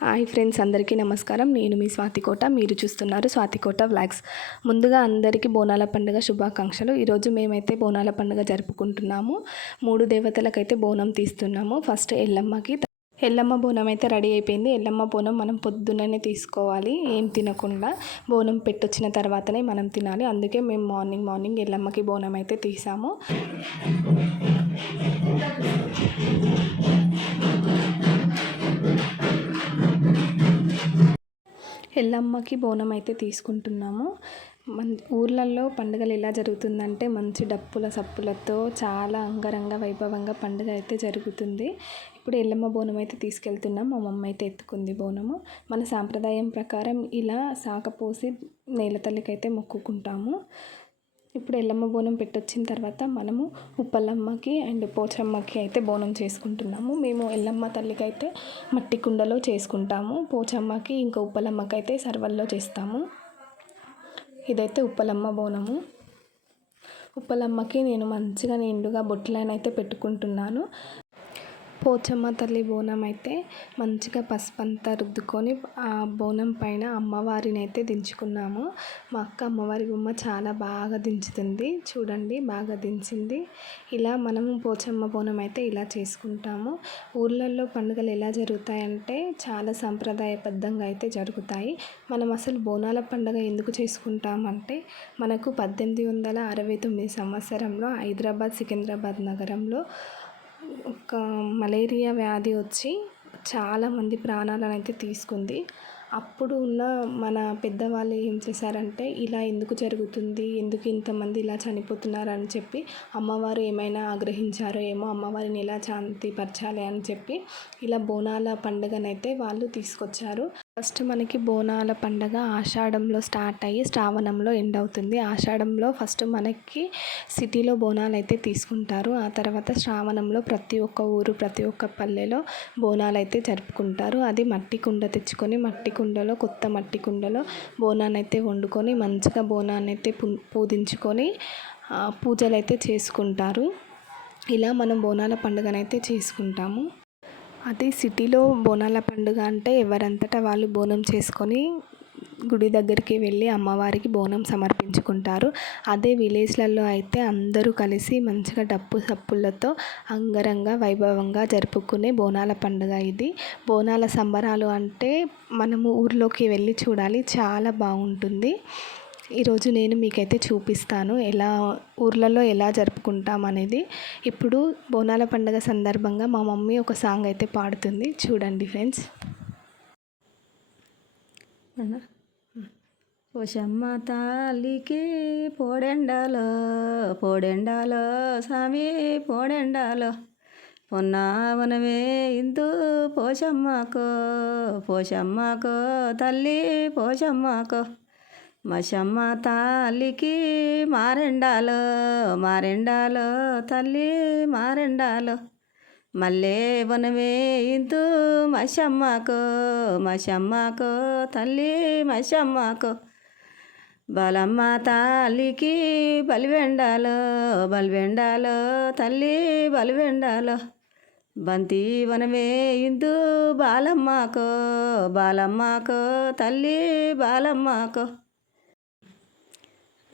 Hi friends అందరికీ నమస్కారం. నేను మీ స్వాతికోట మీరు చూస్తున్నారు స్వాతికోట వ్లాగ్స్. ముందుగా అందరికీ బోనాల పండుగ శుభాకాంక్షలు. ఈరోజు మేమైతే బోనాల పండుగ జరుపుకుంటున్నాము. మూడు దేవతలకైతే బోనం తీస్తున్నాము. ఫస్ట్ ఎల్లమ్మకి. ఎల్లమ్మ బోనం అయితే రెడీ అయిపోయింది. ఎల్లమ్మ బోనం మనం పొద్దున్ననే తీసుకోవాలి. ఏం తినకుండా బోనం పెట్టొచ్చిన తర్వాతనే మనం తినాలి. అందుకే మేము మార్నింగ్ మార్నింగ్ ఎల్లమ్మకి బోనం అయితే తీసాము. ఎల్లమ్మకి బోనం అయితే తీసుకుంటున్నాము. మన ఊర్లలో పండుగలు ఎలా జరుగుతుందంటే మంచి డప్పుల సప్పులతో చాలా అంగరంగ వైభవంగా పండుగ అయితే జరుగుతుంది. ఇప్పుడు ఎల్లమ్మ బోనం అయితే తీసుకెళ్తున్నాం. మా మమ్మ అయితే ఎత్తుకుంది బోనము. మన సాంప్రదాయం ప్రకారం ఇలా సాకపోసి నేల తల్లికి అయితే మొక్కుకుంటాము. ఇప్పుడు ఎల్లమ్మ బోనం పెట్టొచ్చిన తర్వాత మనము ఉప్పలమ్మకి అండ్ పోచమ్మకి అయితే బోనం చేసుకుంటున్నాము. మేము ఎల్లమ్మ తల్లికి అయితే మట్టి కుండలో చేసుకుంటాము. పోచమ్మకి ఇంకా ఉప్పలమ్మకి అయితే సర్వల్లో చేస్తాము. ఇదైతే ఉప్పలమ్మ బోనము. ఉప్పలమ్మకి నేను మంచిగా నిండుగా బొట్లనైతే పెట్టుకుంటున్నాను. పోచమ్మ తల్లి బోనం అయితే మంచిగా పసుపు అంతా రుద్దుకొని ఆ బోనం పైన అమ్మవారిని అయితే దించుకున్నాము. మా అక్క అమ్మవారి బొమ్మ చాలా బాగా దించుతుంది. చూడండి బాగా దించింది. ఇలా మనము పోచమ్మ బోనం అయితే ఇలా చేసుకుంటాము. ఊర్లలో పండుగలు ఎలా జరుగుతాయంటే చాలా సాంప్రదాయబద్ధంగా అయితే జరుగుతాయి. మనం అసలు బోనాల పండుగ ఎందుకు చేసుకుంటామంటే మనకు పద్దెనిమిది వందల అరవై తొమ్మిది సంవత్సరంలో హైదరాబాద్ సికింద్రాబాద్ నగరంలో ఒక మలేరియా వ్యాధి వచ్చి చాలామంది ప్రాణాలను అయితే తీసుకుంది. అప్పుడు ఉన్న మన పెద్దవాళ్ళు ఏం చేశారంటే ఇలా ఎందుకు జరుగుతుంది? ఎందుకు ఇంతమంది ఇలా చనిపోతున్నారు అని చెప్పి అమ్మవారు ఏమైనా ఆగ్రహించారో ఏమో అమ్మవారిని ఎలా శాంతిపరచాలి అని చెప్పి ఇలా బోనాల పండుగనైతే వాళ్ళు తీసుకొచ్చారు. ఫస్ట్ మనకి బోనాల పండగ ఆషాఢంలో స్టార్ట్ అయ్యి శ్రావణంలో ఎండ్ అవుతుంది. ఆషాఢంలో ఫస్ట్ మనకి సిటీలో బోనాలు అయితే తీసుకుంటారు. ఆ తర్వాత శ్రావణంలో ప్రతి ఒక్క ఊరు ప్రతి ఒక్క పల్లెలో బోనాలు అయితే జరుపుకుంటారు. అది మట్టి కుండ తెచ్చుకొని మట్టి కుండలో కొత్త మట్టి కుండలో బోనాన్ని అయితే వండుకొని మంచిగా బోనాన్ని అయితే పూజించుకొని పూజలు అయితే చేసుకుంటారు. ఇలా మనం బోనాల పండుగనైతే చేసుకుంటాము. అది సిటీలో బోనాల పండుగ అంటే ఎవరంతటా వాళ్ళు బోనం చేసుకొని గుడి దగ్గరికి వెళ్ళి అమ్మవారికి బోనం సమర్పించుకుంటారు. అదే విలేజ్లలో అయితే అందరూ కలిసి మంచిగా డప్పు సప్పులతో అంగరంగ వైభవంగా జరుపుకునే బోనాల పండుగ ఇది. బోనాల సంబరాలు అంటే మనము ఊర్లోకి వెళ్ళి చూడాలి. చాలా బాగుంటుంది. ఈరోజు నేను మీకైతే చూపిస్తాను ఎలా ఊర్లలో ఎలా జరుపుకుంటాం అనేది. ఇప్పుడు బోనాల పండుగ సందర్భంగా మా మమ్మీ ఒక సాంగ్ అయితే పాడుతుంది. చూడండి ఫ్రెండ్స్. పోషమ్మ తాలికే పోడెండాలో పోడెండాలో స్వామి పోడెండాలో పొన్నావనమే ఇందు పోషమ్మకో పోషమ్మకో తల్లి పోషమ్మకో. మషమ్మ తాలికి మారెండాలో మారెండాలో తల్లి మారెండాలో. మళ్ళీ వనమే ఇంతు మషమ్మకో మషమ్మకో తల్లి మషమ్మకో. బలమ్మ తాలికి బలివెండాలో బలివెండాలో తల్లి బలివెండాలో. బంతి వనమే ఇందు బాలమ్మకో బాలమ్మకో తల్లి బాలమ్మకో.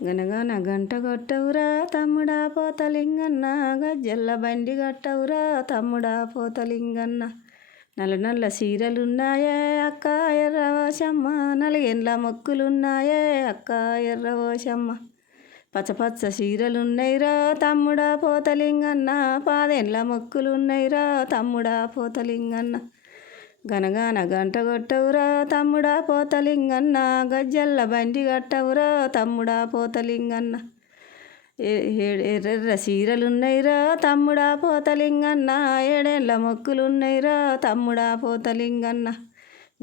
గనగన గంట కొట్టవురా తమ్ముడా పోతలింగన్న గజ్జల్ల బండి కట్టవురా తమ్ముడా పోతలింగన్న. నల్ల నల్ల చీరలున్నాయే అక్క ఎర్రవోషమ్మ నలుగెండ్ల మొక్కులున్నాయే అక్క ఎర్రవోషమ్మ. పచ్చ పచ్చ చీరలున్నాయిరా తమ్ముడా పోతలింగన్న పాదెండ్ల మొక్కులున్నాయిరా తమ్ముడా పోతలింగన్న. గనగాన గంట కొట్టవురా తమ్ముడా పోతలింగన్న గజ్జల్ల బండి కట్టవురా తమ్ముడా పోతలింగన్న. ఎర్ర చీరలున్నైరా తమ్ముడా పోతలింగన్న ఏడేళ్ళ మొక్కులున్నాయిరా తమ్ముడా పోతలింగన్న.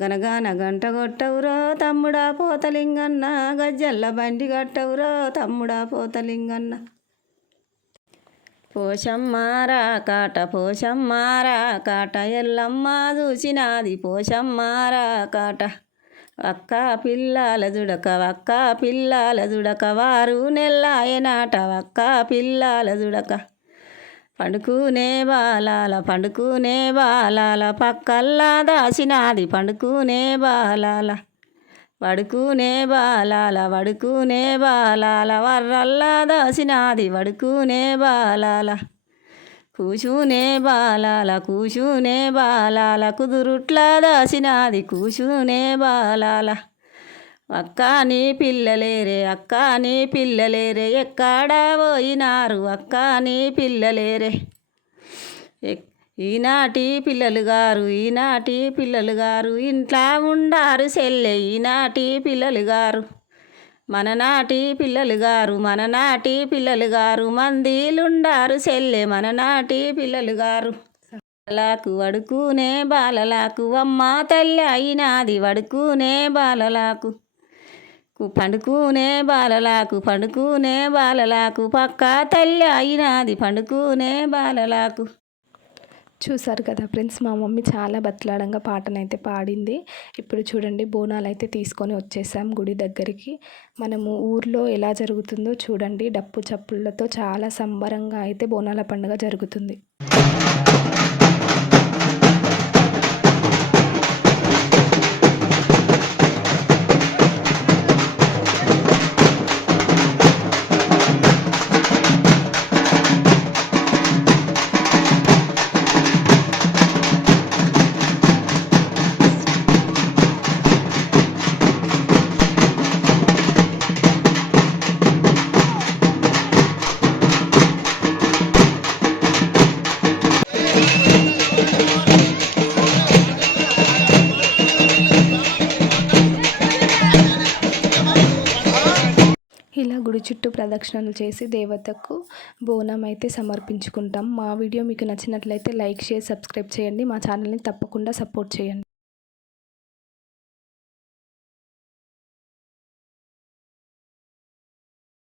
గనగాన గంట కొట్టవురా తమ్ముడా పోతలింగన్న గజ్జల్ల బండి కట్టవురా తమ్ముడా పోతలింగన్న. పోషమ్మారా కాట పోషమ్మారా కాట ఎల్లమ్మ చూసినాది పోషమ్మారా కాట అక్క పిల్లల జుడక అక్క పిల్లల జుడక వారు నెల్లాయనాట అక్క పిల్లల జుడక పండుకునే బాలాల పండుకునే బాలాల పక్కల్లా దాసినాది పండుకునే బాలాల. వడుకునే బాలాల వడుకునే బాలాల వర్రల్లా దాసినాది వడుకునే బాలాల. కూచునే బాలాల కూచునే బాలాల కుదురుట్లా దాసినాది కూచునే బాలాల. అక్క నీ పిల్లలేరే అక్క నీ పిల్లలేరే ఎక్కడ పోయినారు అక్క నీ పిల్లలేరే. ఎక్- ఈనాటి పిల్లలు గారు ఈనాటి పిల్లలు గారు ఇంట్లో ఉండారు సెల్లె ఈనాటి పిల్లలు గారు. మననాటి పిల్లలు గారు మననాటి పిల్లలు గారు మందిలుండారు సెల్లె మననాటి పిల్లలు గారు. బాలలకు వడుకునే బాలలకు అమ్మ తల్లి అయినాది వడుకునే బాలలకు. పండుకునే బాలలాకు పండుకునే బాలలాకు పక్క తల్లి అయినాది పండుకునే బాలలాకు. చూసారు కదా ఫ్రెండ్స్ మా మమ్మీ చాలా బతలాడంగా పాటనైతే పాడింది. ఇప్పుడు చూడండి బోనాలు అయితే తీసుకొని వచ్చేసాం గుడి దగ్గరికి. మనము ఊర్లో ఎలా జరుగుతుందో చూడండి. డప్పు చప్పుళ్ళతో చాలా సంబరంగా అయితే బోనాల పండుగ జరుగుతుంది. గుడి చుట్టూ ప్రదక్షిణలు చేసి దేవతకు బోనం అయితే సమర్పించుకుంటాం. మా వీడియో మీకు నచ్చినట్లయితే లైక్ చేసి సబ్స్క్రైబ్ చేయండి. మా ఛానల్ని తప్పకుండా సపోర్ట్ చేయండి.